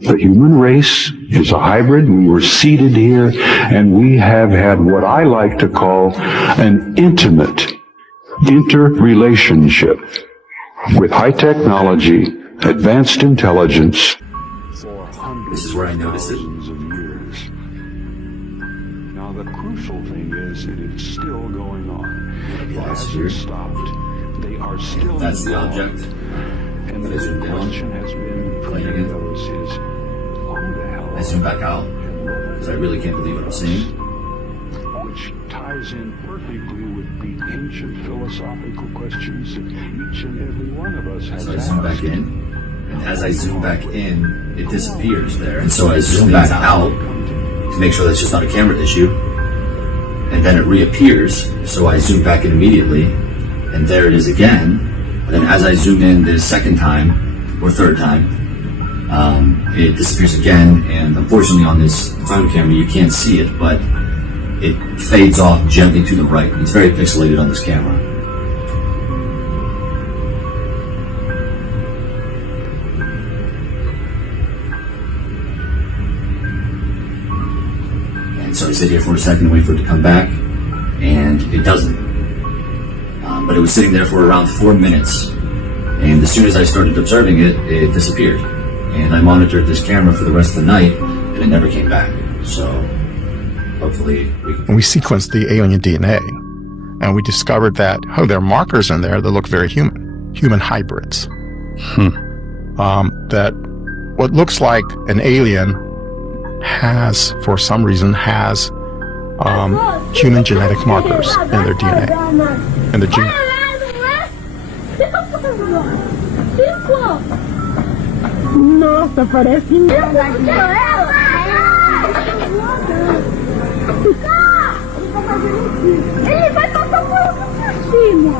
The human race is a hybrid. We were seeded here, and we have had what I like to call an intimate interrelationship with high technology, advanced intelligence. This is where I noticed it. Of years. Now the crucial thing is that it's still going on. It hasn't stopped. They are still. That's the object. And the question has been for many of us is, who the hell? I zoom back out because I really can't believe what I'm seeing. Which ties in perfectly with the ancient philosophical questions that each and every one of us has. So I zoom back in. And as I zoom back in, it disappears there. And so I zoom back out to make sure that's just not a camera issue. And then it reappears, so I zoom back in immediately, and there it is again. And then as I zoom in the second time, or third time, it disappears again, and unfortunately on this phone camera you can't see it, but it fades off gently to the right. It's very pixelated on this camera. So I sit here for a second, wait for it to come back, and it doesn't. But it was sitting there for around 4 minutes, and as soon as I started observing it, it disappeared. And I monitored this camera for the rest of the night, and it never came back. So hopefully we can... We sequenced the alien DNA, and we discovered that, there are markers in there that look very human hybrids. That what looks like an alien has, for some reason, human genetic markers in their DNA, in the gene. Nossa, parece Ele vai passar por cima.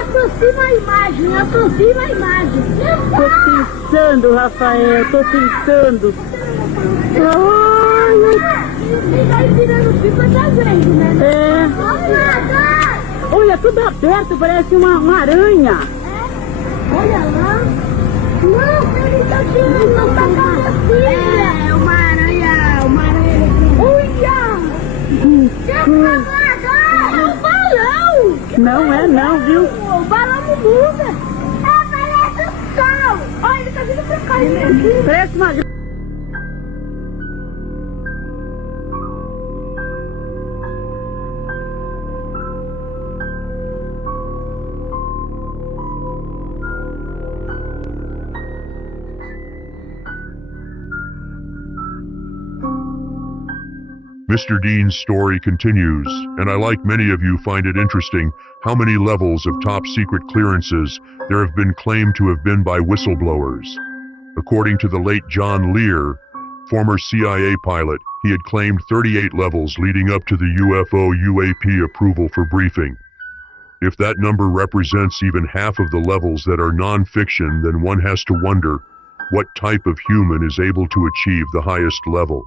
Aproxima a imagem, aproxima a imagem. Tô pensando, Rafael, tô pensando. Ai, vai virando pipa da gente, né? É. Olha, tudo aberto, parece uma aranha. É? Olha lá. Não, ele tá tirando, não tá assim. É uma aranha, Olha! É um balão! Não é não, viu? O balão não muda. Parece o sol. Olha, ele tá vindo pra cá. Parece uma... Mr. Dean's story continues, and I, like many of you, find it interesting how many levels of top secret clearances there have been claimed to have been by whistleblowers. According to the late John Lear, former CIA pilot, he had claimed 38 levels leading up to the UFO UAP approval for briefing. If that number represents even half of the levels that are non-fiction, then one has to wonder what type of human is able to achieve the highest level.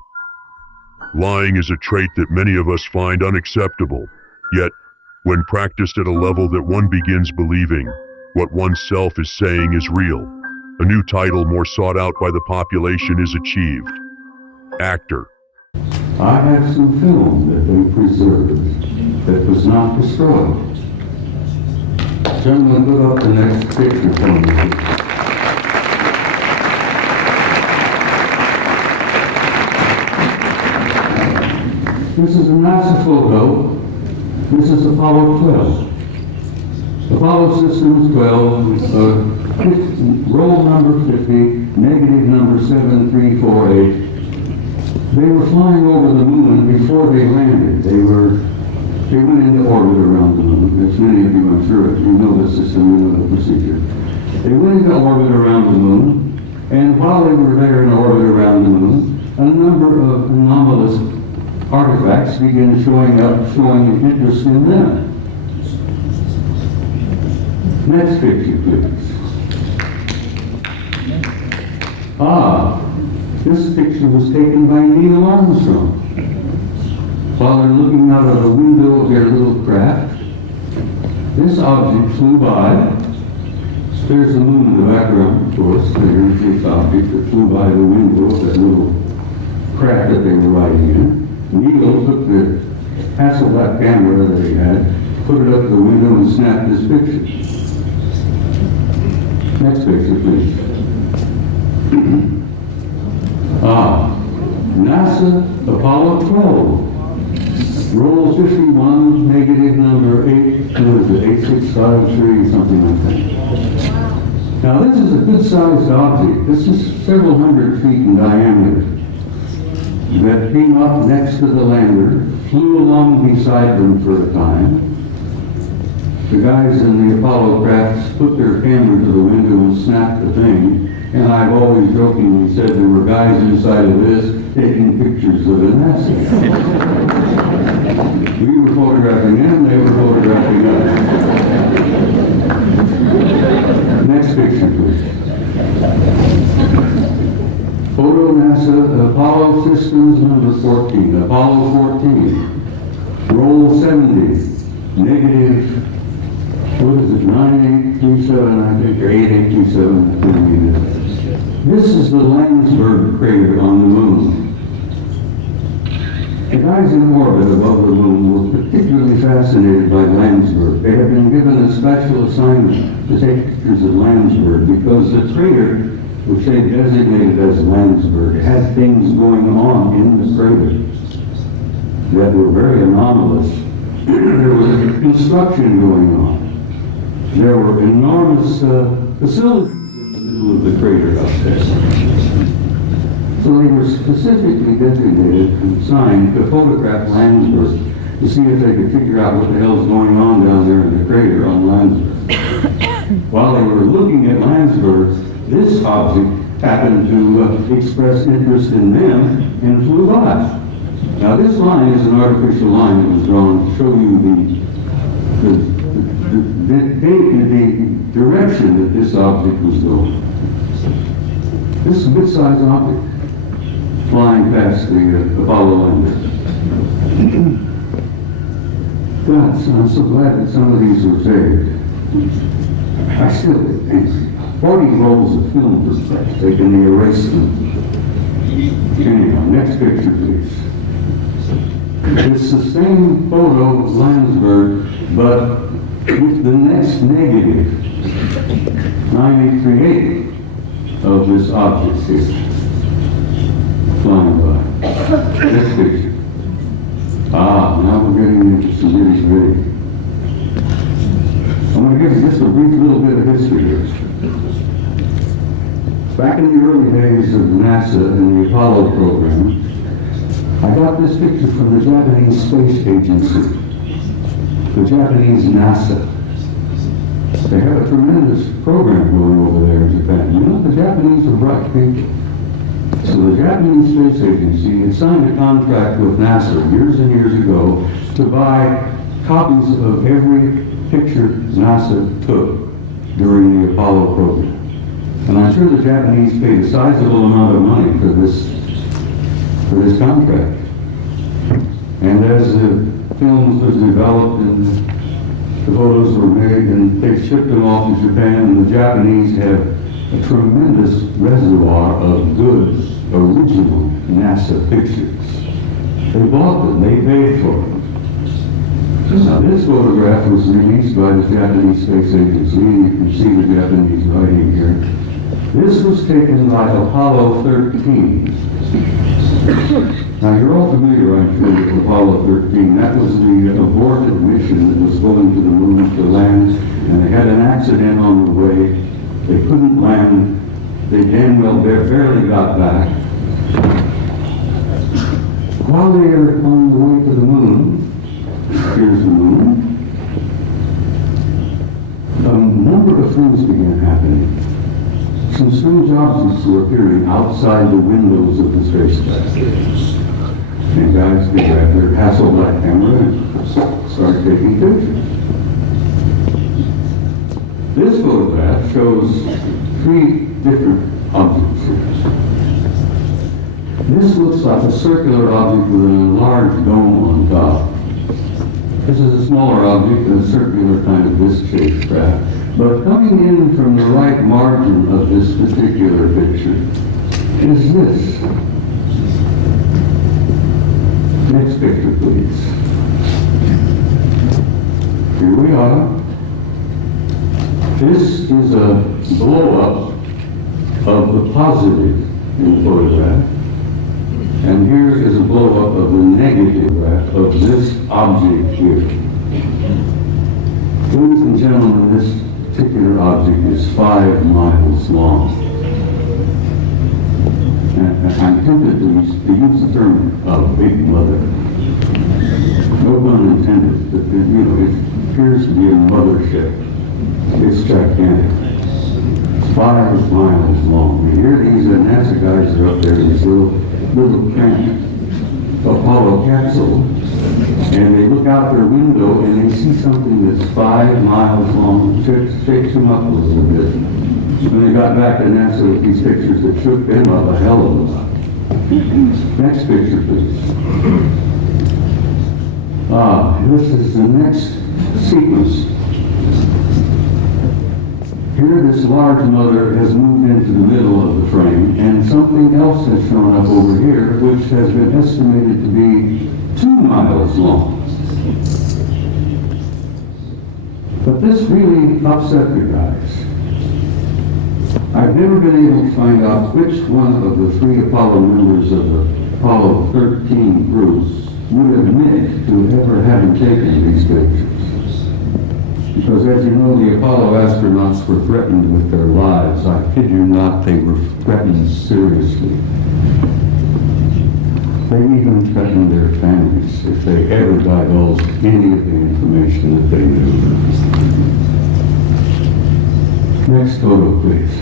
Lying is a trait that many of us find unacceptable, yet, when practiced at a level that one begins believing what oneself is saying is real, a new title more sought out by the population is achieved. Actor. I have some film that they preserved that was not destroyed. Gentlemen, put up the next picture for me. This is a NASA photo. This is Apollo 12. Apollo Systems 12, roll number 50, negative number 7348. They were flying over the moon before they landed. They went into orbit around the moon. As many of you, I'm sure, you know the system, you know the procedure. They went into orbit around the moon, and while they were there in orbit around the moon, a number of anomalous artifacts began showing interest in them. Next picture, please. This picture was taken by Neil Armstrong while they're looking out of the window of their little craft. This object flew by, There's the moon in the background, of course. There's this object that flew by the window of that little craft that they were riding in. Neil took the Hasselblad camera that he had, put it up to the window and snapped this picture. Next picture, please. NASA Apollo 12. Roll 51, negative number 8, what is it, 8653, something like that. Now this is a good-sized object. This is several hundred feet in diameter that came up next to the lander, flew along beside them for a time. The guys in the Apollo crafts put their camera to the window and snapped the thing, and I've always jokingly said there were guys inside of this taking pictures of the NASA. We were photographing them, they were photographing us. Next picture, please. Photo NASA Apollo Systems number 14, Apollo 14. Roll 70, negative, what is it, 9827, I think, or 8827. This is the Landsberg crater on the moon. The guys in orbit above the moon were particularly fascinated by Landsberg. They had been given a special assignment to take pictures of Landsberg because the crater, which they designated as Landsberg, had things going on in the crater that were very anomalous. There was construction going on. There were enormous facilities in the middle of the crater up there. So they were specifically designated and assigned to photograph Landsberg to see if they could figure out what the hell's going on down there in the crater on Landsberg. While they were looking at Landsberg, this object happened to express interest in them and flew by. Now this line is an artificial line that was drawn to show you the direction that this object was going. This is a good-sized object flying past the Apollo lander. God, I'm so glad that some of these were saved. I still get angry. 40 rolls of film for such, they can erase them. Anyhow, next picture, please. It's the same photo of Landsberg, but with the next negative, 9838 of this object here, flying by. Next picture. Now we're getting into some nitty-gritty. I'm going to give you just a brief little bit of history here. Back in the early days of NASA and the Apollo program, I got this picture from the Japanese Space Agency, the Japanese NASA. They have a tremendous program going over there in Japan. You know, the Japanese are bright people. So the Japanese Space Agency had signed a contract with NASA years and years ago to buy copies of every picture NASA took during the Apollo program. And I'm sure the Japanese paid a sizable amount of money for this contract. And as the films was developed and the photos were made and they shipped them off to Japan, and the Japanese have a tremendous reservoir of good, original NASA pictures. They bought them, they paid for them. Now this photograph was released by the Japanese Space Agency, and you can see the Japanese writing here. This was taken by Apollo 13. Now you're all familiar, I'm sure, with Apollo 13. That was the aborted mission that was going to the moon to land, and they had an accident on the way. They couldn't land. They damn well barely got back. While they are on the way to the moon, here's the moon, a number of things began happening. Some strange objects were appearing outside the windows of the spacecraft. And guys could grab their Hasselblad camera and start taking pictures. This photograph shows 3 different objects here. This looks like a circular object with a large dome on top. This is a smaller object in a circular kind of disc-shaped craft. But coming in from the right margin of this particular picture is this. Next picture, please. Here we are. This is a blow-up of the positive in the photograph. And here is a blow-up of the negative graph of this object here. Ladies and gentlemen, this particular object is 5 miles long. And I'm tempted to use the term Big Mother. No pun intended, but it appears to be a mothership. It's gigantic. It's 5 miles long. And here these NASA guys are up there in this little camp Apollo capsule, and they look out their window and they see something that's 5 miles long. Shakes them up a little bit. When they got back to NASA with these pictures, that shook them up a hell of a lot. Next picture, please. This is the next sequence. Here, this large mother has moved into the middle of the frame, and something else has shown up over here, which has been estimated to be 2 miles long. But this really upset the guys. I've never been able to find out which one of the 3 Apollo members of the Apollo 13 groups would admit to ever having taken these pictures. Because as you know, the Apollo astronauts were threatened with their lives. I kid you not, they were threatened seriously. They even threatened their families if they ever divulged any of the information that they knew. Next photo, please.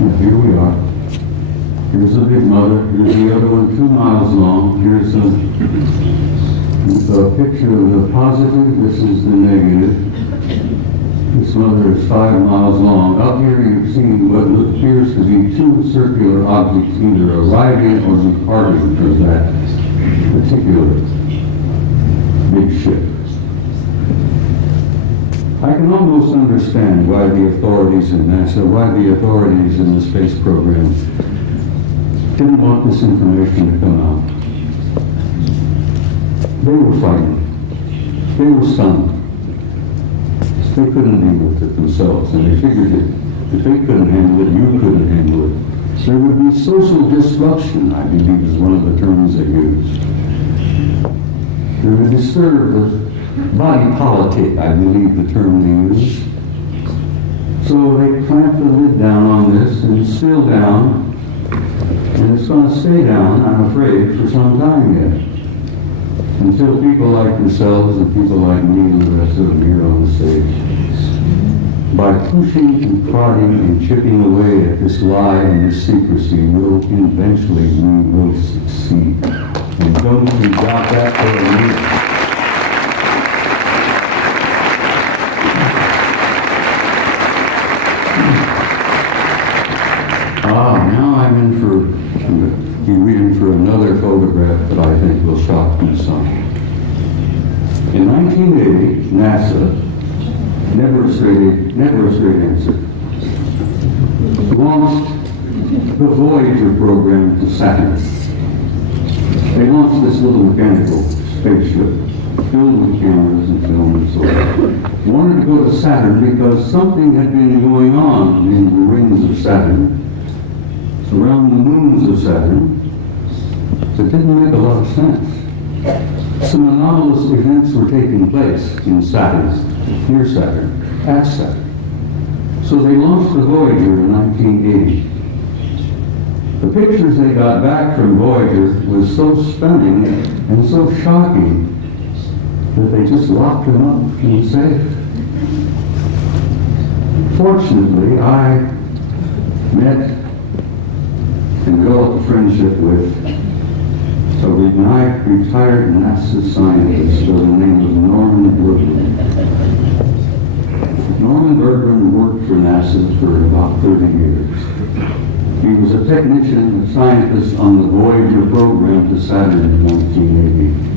And here we are. Here's the Big Mother. Here's the other one, 2 miles long. Here's a picture of the positive. This is the negative. This mother is 5 miles long. Up here you're seeing what appears to be 2 circular objects either arriving or departing from that particular big ship. I can almost understand why the authorities in NASA, why the authorities in the space program didn't want this information to come out. They were fighting. They were stunned. They couldn't deal with it themselves, and they figured that if they couldn't handle it, you couldn't handle it. There would be social disruption, I believe is one of the terms they used. They would disturb the body politic, I believe the term they used. So they clamped the lid down on this, and it's still down, and it's going to stay down, I'm afraid, for some time yet. Until people like yourselves and people like me and the rest of them here on the stage, by pushing and prodding and chipping away at this lie and this secrecy, eventually we will succeed. And don't you doubt that for a minute. Now you're reading for another photograph that I think will shock you some. In 1980, NASA, never a straight answer, launched the Voyager program to Saturn. They launched this little mechanical spaceship filled with cameras and film and so on. Wanted to go to Saturn because something had been going on in the rings of Saturn, around the moons of Saturn, that didn't make a lot of sense. Some anomalous events were taking place in Saturn, near Saturn, at Saturn. So they launched the Voyager in 1980. The pictures they got back from Voyager was so stunning and so shocking that they just locked them up in the safe. Fortunately, I met and developed a friendship with a retired NASA scientist by the name of Norman Bergman. Norman Bergman worked for NASA for about 30 years. He was a technician, a scientist on the Voyager program to Saturn in 1980.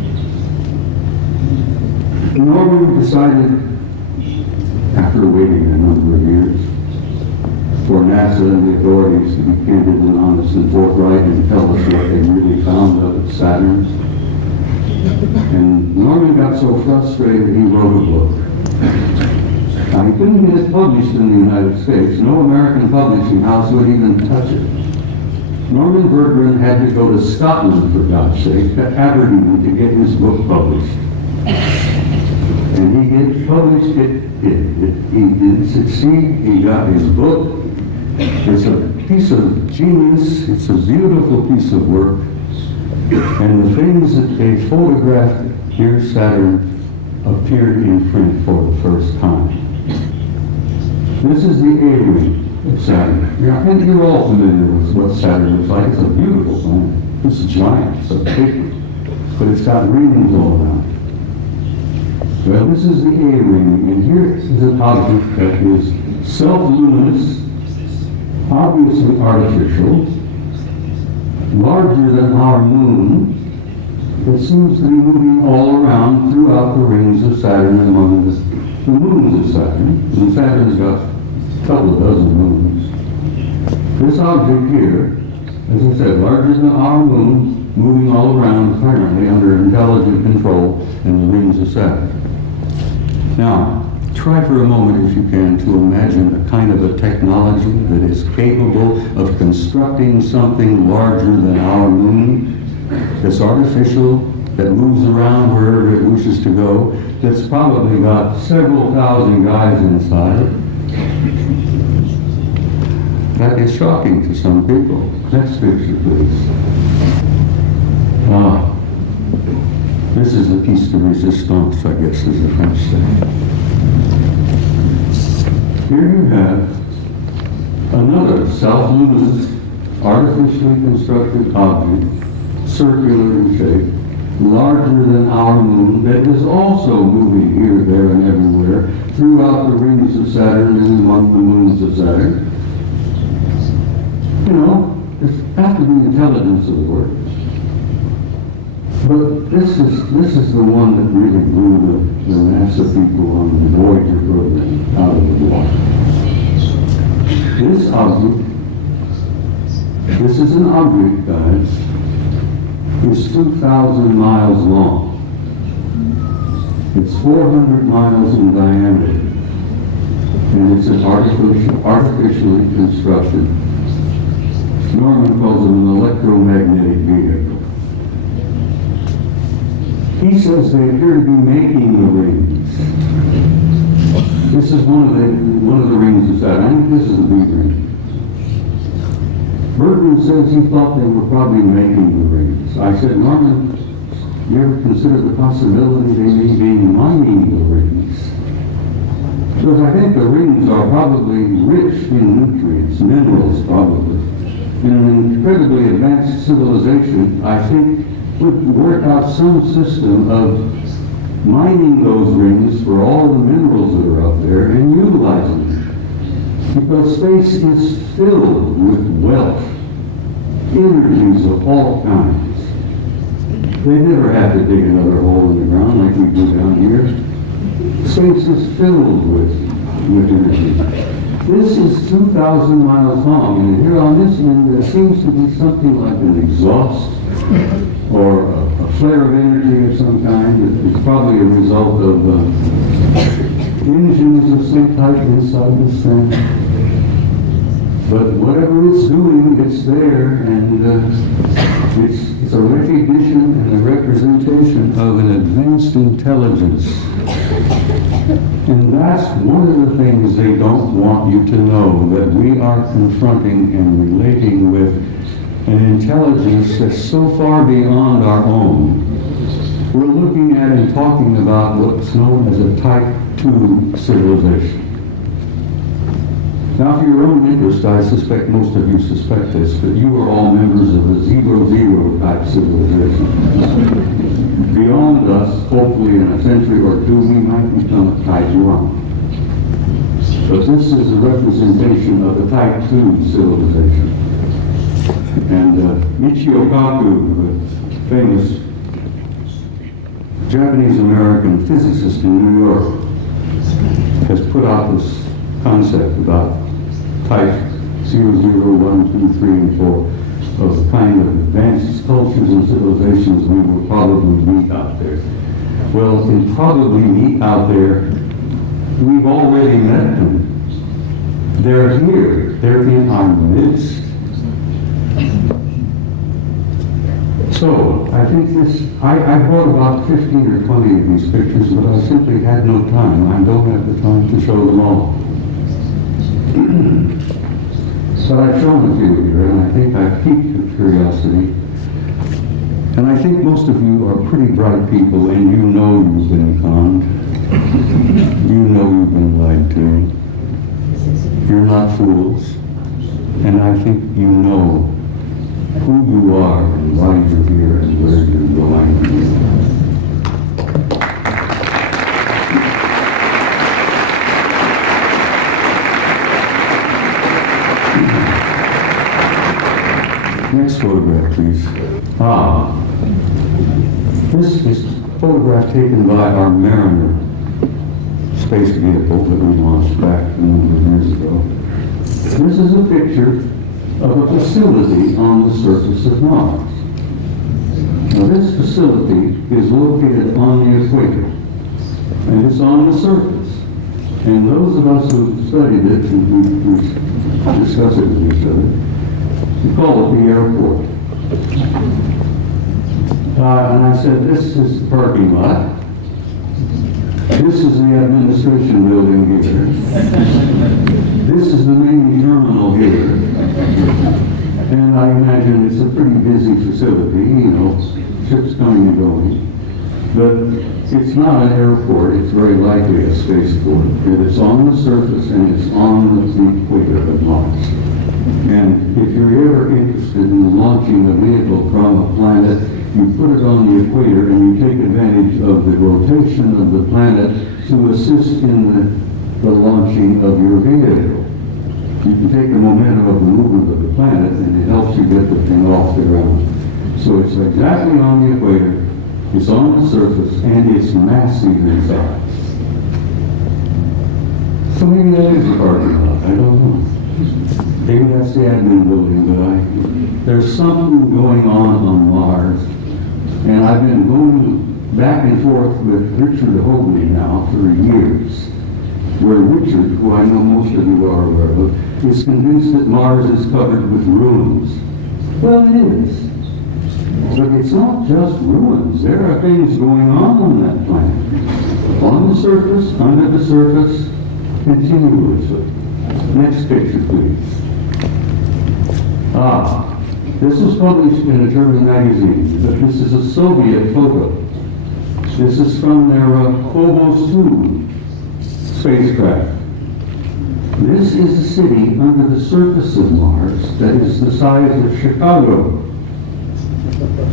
Norman decided after waiting a number of years for NASA and the authorities to be candid and honest and forthright and tell us what they really found up at Saturn. And Norman got so frustrated he wrote a book. Now, he couldn't get it published in the United States. No American publishing house would even touch it. Norman Berggren had to go to Scotland, for God's sake, to Aberdeen to get his book published. And he did publish it. He did succeed. He got his book. It's a piece of genius. It's a beautiful piece of work. And the things that they photographed here, Saturn, appeared in print for the first time. This is the A-ring of Saturn. I think you're all familiar with what Saturn looks like. It's a beautiful planet. It's giant. It's a big one. But it's got rings all around. Well, this is the A-ring, and here is an object that is self-luminous, obviously artificial, larger than our moon, that seems to be moving all around throughout the rings of Saturn among the moons of Saturn. And Saturn's got a couple of dozen moons. This object here, as I said, larger than our moon, moving all around apparently under intelligent control in the rings of Saturn. Now, try for a moment, if you can, to imagine a kind of a technology that is capable of constructing something larger than our moon, that's artificial, that moves around wherever it wishes to go, that's probably got several thousand guys inside. That is shocking to some people. Next picture, please. This is a piece de resistance, I guess, as the French say. Here you have another self-luminous, artificially constructed object, circular in shape, larger than our moon, that is also moving here, there, and everywhere throughout the rings of Saturn and among the moons of Saturn. You know, there's got to be intelligence of the word. But this is the one that really blew the NASA people on the Voyager program out of the water. This object, this is an object, guys, is 2,000 miles long. It's 400 miles in diameter. And it's an artificially constructed, Norman calls it an electromagnetic vehicle. He says they appear to be making the rings. This is one of the rings of Saturn. I think this is a big ring. Berggren says he thought they were probably making the rings. I said, Norman, you ever consider the possibility they may be mining the rings? Because I think the rings are probably rich in nutrients, minerals probably. In an incredibly advanced civilization, I think would work out some system of mining those rings for all the minerals that are up there and utilizing them. Because space is filled with wealth, energies of all kinds. They never have to dig another hole in the ground like we do down here. Space is filled with energy. This is 2,000 miles long, and here on this end there seems to be something like an exhaust or a flare of energy of some kind. It's probably a result of engines of some type inside this thing. But whatever it's doing, it's there, and it's a recognition and a representation of an advanced intelligence. And that's one of the things they don't want you to know, that we are confronting and relating with an intelligence that's so far beyond our own. We're looking at and talking about what's known as a Type 2 civilization. Now, for your own interest, I suspect most of you suspect this, but you are all members of a 0-0 type civilization. Beyond us, hopefully in a century or two, we might become a Type 1. But this is a representation of the Type 2 civilization. And Michio Kaku, the famous Japanese-American physicist in New York, has put out this concept about type 0, 0, 1, 2, 3, and 4 of the kind of advanced cultures and civilizations we will probably meet out there. Well, in probably meet out there, we've already met them. They're here. They're in our midst. So, I think this, I brought about 15 or 20 of these pictures, but I simply had no time. I don't have the time to show them all. But I've shown a few here, and I think I've piqued your curiosity. And I think most of you are pretty bright people, and you know you've been conned. You know you've been lied to. You're not fools. And I think you know who you are and why you're here and where you're going. Next photograph, please. This is a photograph taken by our Mariner space vehicle that we launched back a number of years ago. This is a picture of a facility on the surface of Mars. Now, this facility is located on the equator, and it's on the surface. And those of us who studied it, and we discuss it with each other, we call it the airport. And I said, this is the parking lot. This is the administration building here. This is the main terminal here. And I imagine it's a pretty busy facility, you know, ships coming and going. But it's not an airport, it's very likely a spaceport. It's on the surface and it's on the equator of Mars. And if you're ever interested in launching a vehicle from a planet, you put it on the equator and you take advantage of the rotation of the planet to assist in the launching of your vehicle. You can take the momentum of the movement of the planet and it helps you get the thing off the ground. So it's exactly on the equator, it's on the surface, and it's massive in size. So maybe that is a parking lot, I don't know. Maybe that's the admin building, but there's something going on Mars. And I've been going back and forth with Richard Hoagley now for years, where Richard, who I know most of you are aware of, is convinced that Mars is covered with ruins. Well, it is. But it's not just ruins. There are things going on that planet. On the surface, under the surface, continuously. Next picture, please. This was published in a German magazine, but this is a Soviet photo. This is from their Phobos 2 spacecraft. This is a city under the surface of Mars that is the size of Chicago.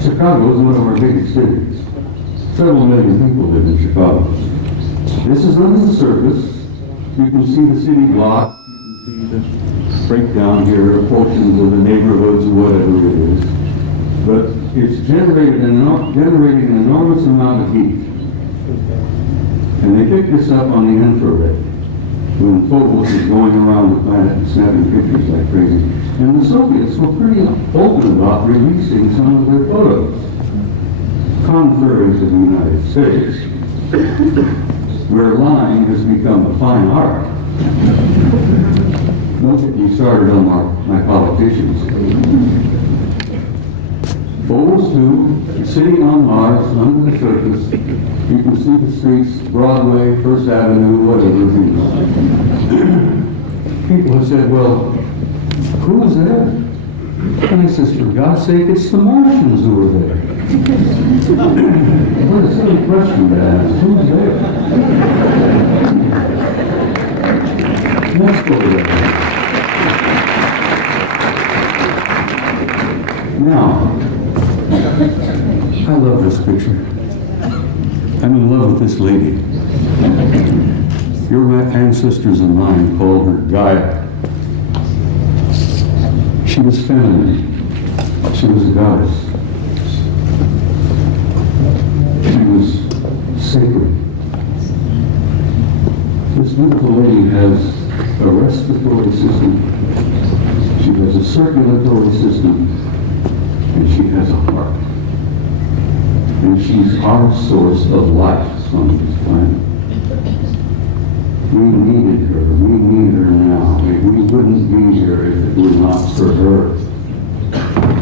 Chicago is one of our biggest cities. Several million people live in Chicago. This is under the surface. You can see the city block. You can see the breakdown here, portions of the neighborhoods, whatever it is. But it's generating an enormous amount of heat. And they pick this up on the infrared when Phobos is going around the planet and snapping pictures like crazy. And the Soviets were pretty open about releasing some of their photos, contrary to the United States, where lying has become a fine art. Don't get me started on my politicians. Phobos 2, city on Mars, under the surface. You can see the streets, Broadway, First Avenue, whatever. People have said, well, who was there? And I says, for God's sake, it's the Martians who were there. What a silly question to ask. Who's there? Let's go there. Now, I love this picture. I'm in love with this lady. Your ancestors and mine called her Gaia. She was feminine. She was a goddess. She was sacred. This beautiful lady has a respiratory system, she has a circulatory system, and she has a heart. And she's our source of life on this planet. We needed her. We need her now. We wouldn't be here if it were not for her.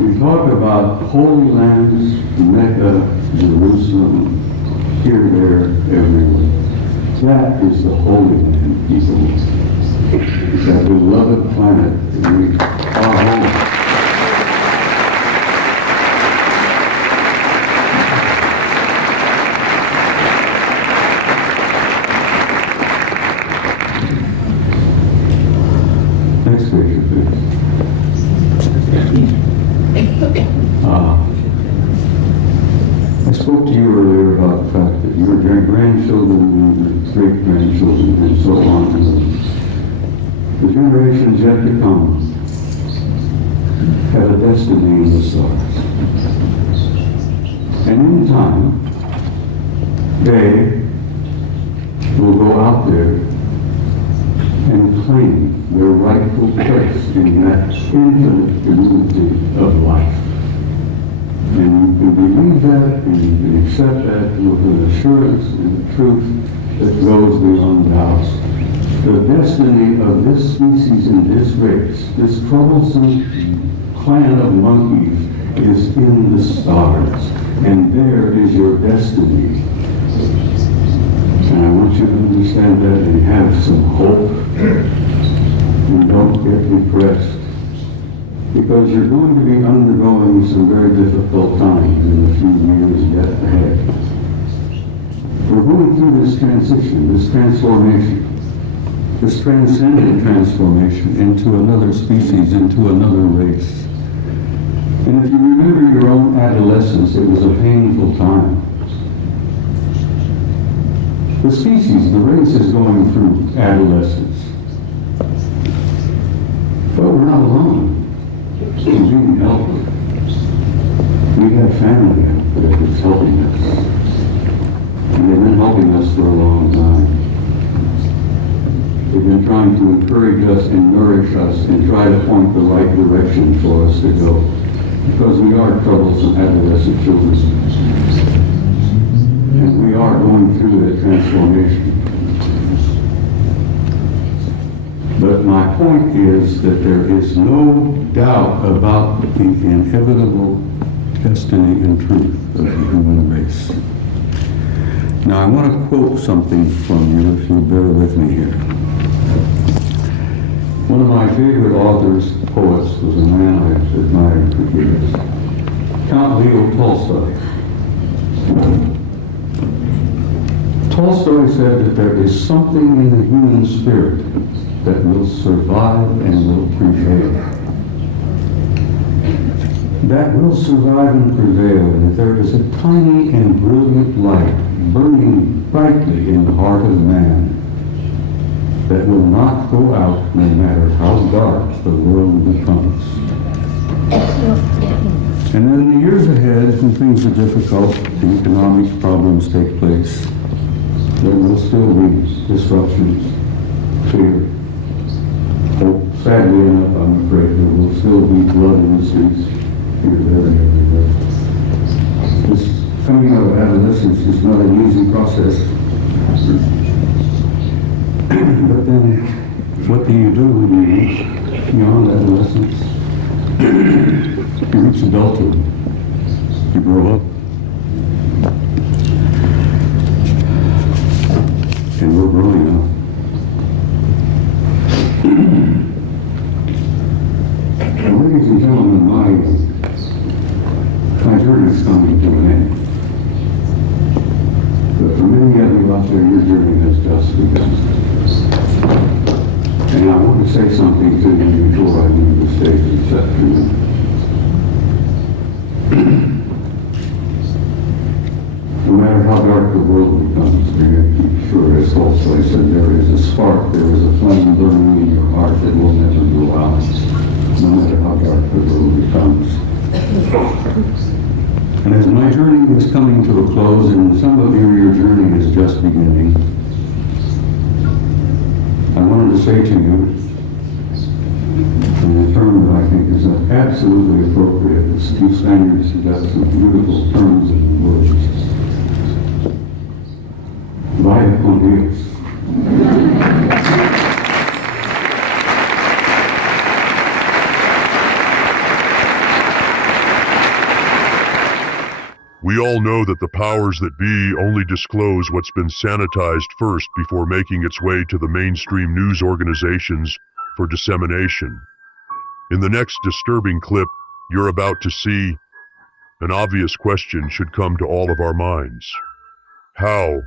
We talk about holy lands, Mecca, Jerusalem, here, there, everywhere. That is the Holy Land, people. That beloved planet that we are home. Next picture, please. I spoke to you earlier about the fact that your grandchildren and great-grandchildren and so on, the generations yet to come have a destiny in the stars. And in time, they will go out there and claim their rightful place in that infinite community of life. And you can believe that, and you can accept that with an assurance and truth that goes beyond doubt. The destiny of this species and this race, this troublesome clan of monkeys, is in the stars. And there is your destiny. And I want you to understand that and have some hope. And don't get depressed. Because you're going to be undergoing some very difficult times in the few years yet ahead. We're going through this transition, this transformation, this transcendent transformation into another species, into another race. And if you remember your own adolescence, it was a painful time. The species, the race is going through adolescence. But we're not alone. We're being helped. We have family that is helping us. And they've been helping us for a long time. They've been trying to encourage us and nourish us and try to point the right direction for us to go. Because we are troublesome adolescent children. And we are going through that transformation. But my point is that there is no doubt about the inevitable destiny and truth of the human race. Now I want to quote something from you, if you'll bear with me here. One of my favorite authors, poets, was a man I've admired for years, Count Leo Tolstoy. Tolstoy said that there is something in the human spirit that will survive and will prevail. That will survive and prevail, and if there is a tiny and brilliant light burning brightly in the heart of man that will not go out no matter how dark the world becomes. And then in the years ahead, when things are difficult, the economic problems take place, there will still be disruptions, fear. Sadly enough, I'm afraid there will still be blood in the streets here, there, and everywhere. This coming out of adolescence is not an easy process. But then, what do you do when you reach beyond adolescence? You reach adulthood. You grow up. And we're growing up. Ladies and gentlemen, my journey is coming to an end. But for many of you out there, your journey has just begun. And I want to say something to you before I leave the stage this afternoon. No matter how dark the world becomes, be sure, as Tolstoy said, there is a spark, there is a flame burning in your heart that will never go out, no matter how dark the world becomes. And as my journey is coming to a close, and some of you, your journey is just beginning, to say to you, and the term that I think is absolutely appropriate, this two Spaniards who got some beautiful terms and words. Vaya con Dios. We all know that the powers that be only disclose what's been sanitized first before making its way to the mainstream news organizations for dissemination. In the next disturbing clip you're about to see, an obvious question should come to all of our minds. How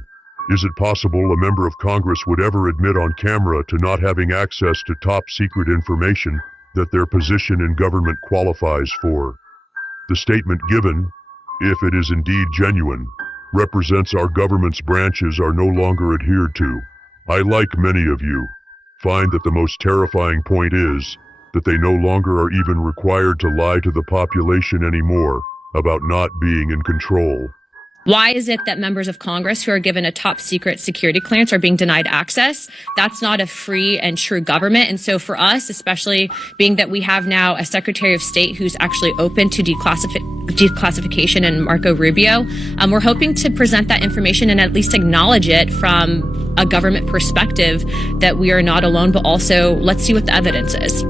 is it possible a member of Congress would ever admit on camera to not having access to top secret information that their position in government qualifies for? The statement given, if it is indeed genuine, represents our government's branches are no longer adhered to. I, like many of you, find that the most terrifying point is that they no longer are even required to lie to the population anymore about not being in control. Why is it that members of Congress who are given a top secret security clearance are being denied access? That's not a free and true government. And so for us, especially being that we have now a Secretary of State who's actually open to declassification in Marco Rubio, we're hoping to present that information and at least acknowledge it from a government perspective that we are not alone, but also let's see what the evidence is.